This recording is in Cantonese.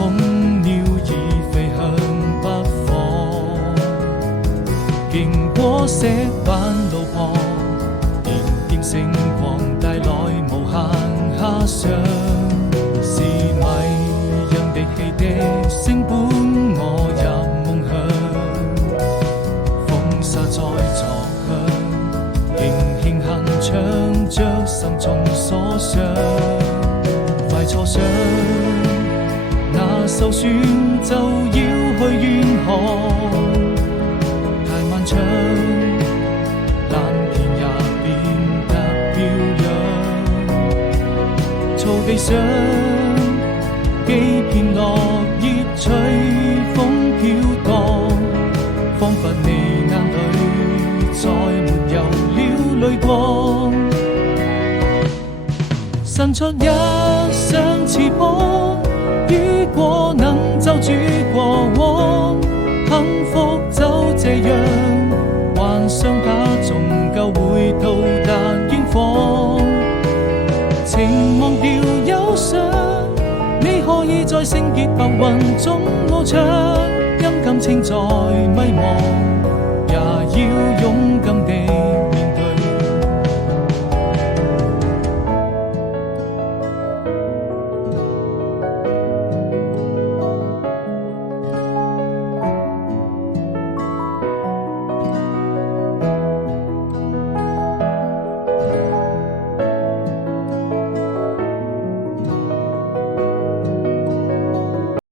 空鳥已飛向北方，經過石板路旁，點點星光帶來無限遐想，是迷人的汽笛聲伴我入夢鄉，風沙在作響，輕輕哼唱着心中所想，快坐上那艘船就要去遠航，太漫長，藍天也變得飄揚，草地上幾片落葉隨風飄蕩，彷彿你眼裏再沒有了淚光，伸出一雙翅膀，雨過能就住過往，幸福就這樣，幻想它終究會到達遠方，情忘掉憂傷，你可以在聖潔白雲中翱翔，因感情在迷茫，